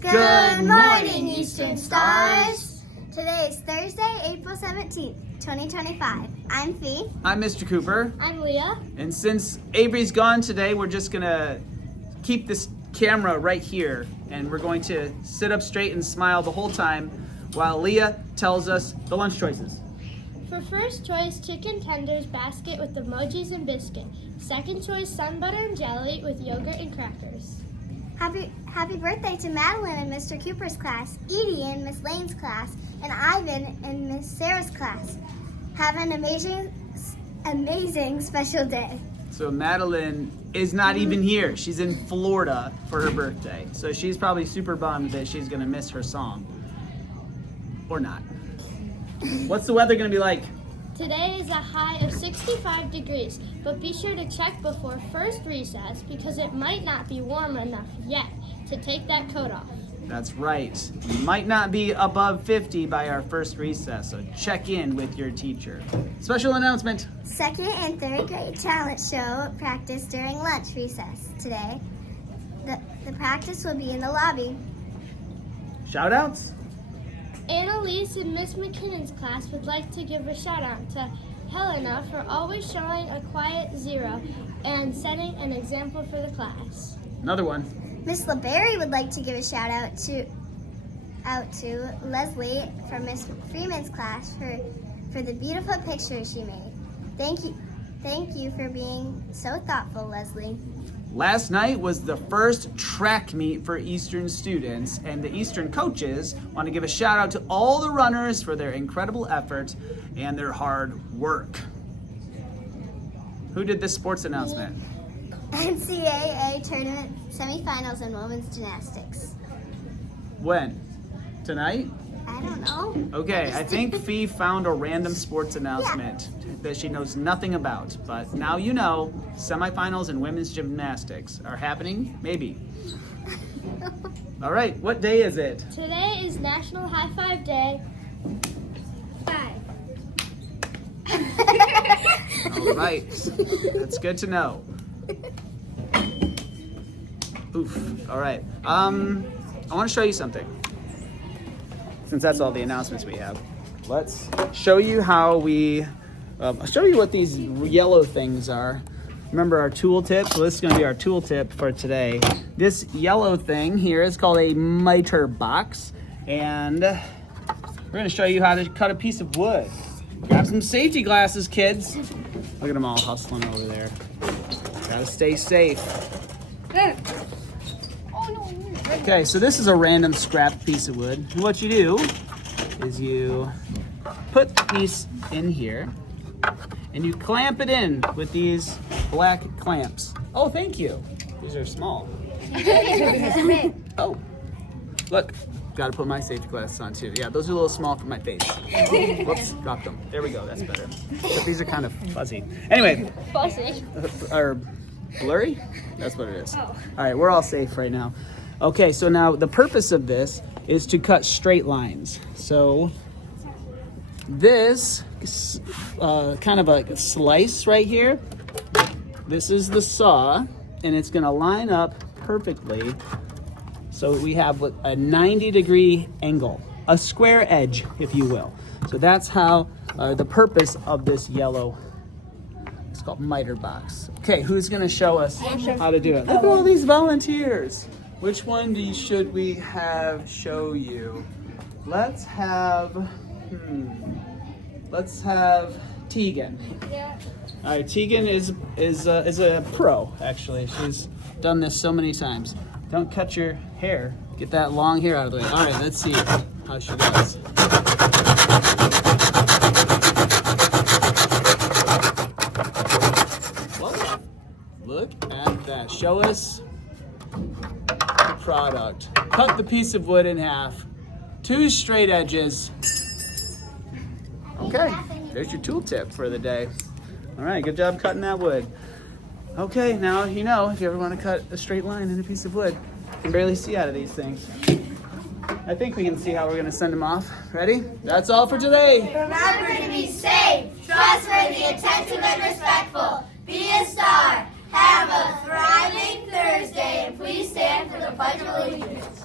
Good morning, Eastern Stars. Today is Thursday, April 17th, 2025. I'm Fee. I'm Mr. Cooper. I'm Leah. And since Avery's gone today, we're just gonna keep this camera right here and we're going to sit up straight and smile the whole time while Leah tells us the lunch choices. For first choice, chicken tenders basket with emojis and biscuit. Second choice, sun butter and jelly with yogurt and crackers. Happy birthday to Madeline in Mr. Cooper's class, Edie in Miss Lane's class, and Ivan in Miss Sarah's class. Have an amazing special day. So Madeline is not even here. She's in Florida for her birthday. So she's probably super bummed that she's gonna miss her song. Or not. What's the weather gonna be like? Today is a high of 65 degrees, but be sure to check before first recess because it might not be warm enough yet to take that coat off. That's right. You might not be above 50 by our first recess, so check in with your teacher. Special announcement. Second and third grade talent show practice during lunch recess today. The practice will be in the lobby. Shout outs. Annalise in Miss McKinnon's class would like to give a shout out to Helena for always showing a quiet zero and setting an example for the class. Another one. Miss LeBerry would like to give a shout out to Leslie from Miss Freeman's class for the beautiful pictures she made. Thank you for being so thoughtful, Leslie. Last night was the first track meet for Eastern students, and the Eastern coaches want to give a shout out to all the runners for their incredible effort and their hard work. Who did this sports announcement? NCAA tournament semifinals in women's gymnastics. When? Tonight? I don't know. Okay, I think Fee found a random sports announcement that she knows nothing about, but now you know semifinals in women's gymnastics are happening, maybe. All right, what day is it? Today is National High Five Day. 5. All right, that's good to know. Oof, all right. I want to show you something. Since that's all the announcements we have, let's show you how I'll show you what these yellow things are. Remember our tool tip? So this is going to be our tool tip for today. This yellow thing here is called a miter box, and we're going to show you how to cut a piece of wood. Grab some safety glasses, kids. Look at them all hustling over there. Gotta stay safe. Okay, so this is a random scrap piece of wood. And what you do is you put the piece in here and you clamp it in with these black clamps. Oh, thank you. These are small. Oh, look, gotta put my safety glasses on too. Yeah, those are a little small for my face. Whoops, dropped them. There we go, that's better. But these are kind of fuzzy. Anyway. Fuzzy. Or blurry? That's what it is. Oh. All right, we're all safe right now. Okay, so now the purpose of this is to cut straight lines. So this kind of a slice right here, this is the saw, and it's gonna line up perfectly so we have a 90-degree angle, a square edge, if you will. So that's how the purpose of this yellow, it's called miter box. Okay, who's gonna show us how to do it? Look at all these volunteers. Which one should we have show you? Let's have Tegan. Yeah. All right, Tegan is a pro, actually. She's done this so many times. Don't cut your hair. Get that long hair out of the way. All right, let's see how she does. Whoa. Look at that. Show us the product. Cut the piece of wood in half. 2 straight edges. Okay, there's your tool tip for the day. All right, good job cutting that wood. Okay, now you know if you ever want to cut a straight line in a piece of wood. You can barely see out of these things. I think we can see how we're going to send them off. Ready? That's all for today. Remember to be safe, trustworthy, attentive, and respectful. Be a star. Have a thriving Thursday, and please stand for the Pledge of Allegiance.